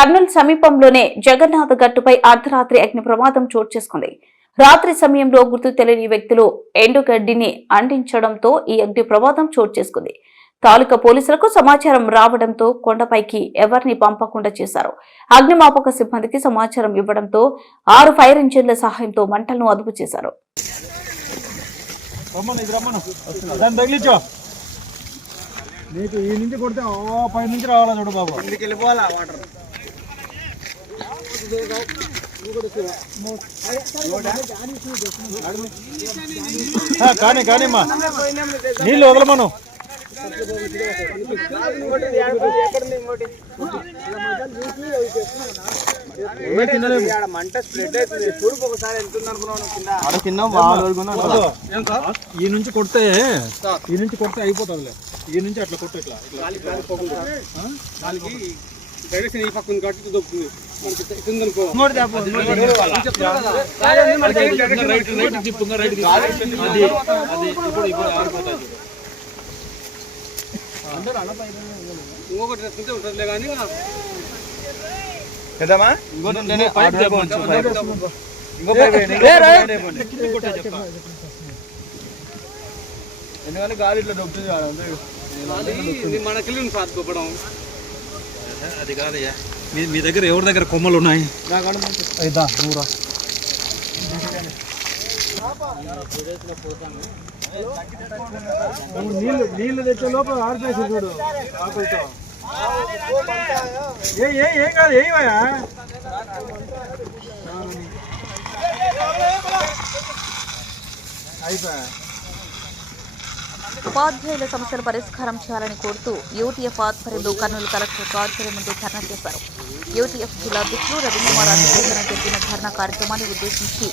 కర్నూలు సమీపంలోనే జగన్నాథ గట్టుపై అర్ధరాత్రి అగ్ని ప్రమాదం చోటు చేసుకుంది. రాత్రి సమయంలో గుర్తు తెలియని వ్యక్తులు ఎండుగడ్డిని అందించడంతో ఈ అగ్ని ప్రమాదం చోటు చేసుకుంది. తాలూకా పోలీసులకు సమాచారం రావడంతో కొండపైకి ఎవరిని పంపకుండా చేశారు. అగ్నిమాపక సిబ్బందికి సమాచారం ఇవ్వడంతో ఆరు ఫైర్ ఇంజిన్ల సహాయంతో మంటలను అదుపు చేశారు. నీకు ఈ నుంచి కొడితే ఓ పై నుంచి రావాలా చూడు బాబు. వెళ్ళిపోవాలా వాటర్? కానీ కానీ మా. నీళ్ళు వదలమను. మంట స్ప్రెడ్ అవుతుంది. చూడు ఒకసారి ఎంత ఉంది అనుకున్నాను కింద వద్దు. ఈ నుంచి కొడితే ఈ నుంచి కొడితే అయిపోతుందిలే. ఈ నుంచి అట్లా కొట్టు ఇట్లా. డైరెక్షన్ ఈ పక్కన కట్టి దొక్కుతుంది రైట్ రైట్ తిప్పు ఇంకా రైట్ తిప్పు. అది అది ఇప్పుడు ఇప్పుడు ఆరిపోతుంది ఇంకొకటి తెచ్చుకుంటే ఉంటుందిలే కానీ కదమ్మా ఇంకో పైప్ తెప్పండి. ఇంకో పైపు వేయండి, ఇంకో పైపు వేయండి. కింద కొట్టే చెప్తా. ఎందుకంటే గాలి ఇట్లా దొబ్బుతుంది కదా, అంతే. మనకెళ్ళి సార్ దొబ్బడం అది కాదయ్యా మీ మీ దగ్గర ఎవరి దగ్గర కొమ్మలు ఉన్నాయి? అయిదా నూరా నీళ్ళు నీళ్ళు తెచ్చే లోపల ఆరిపేసి చూడు. ఆకులతో ఏ ఏ ఏం కాదు ఏమయ్యా? అయిపోయా? ఉపాధ్యాయుల సమస్యల పరిష్కారం చేయాలని కోరుతూ యూటీఎఫ్ ఆధ్వర్యంలో కర్నూలు కలెక్టర్ కార్యాలయం ముందు ధర్నా చేశారు. యూటీఎఫ్ జిల్లా అధ్యక్షులు రవికుమార్ అధ్యక్షతన జరిగిన ధర్నా కార్యక్రమాన్ని ఉద్దేశించి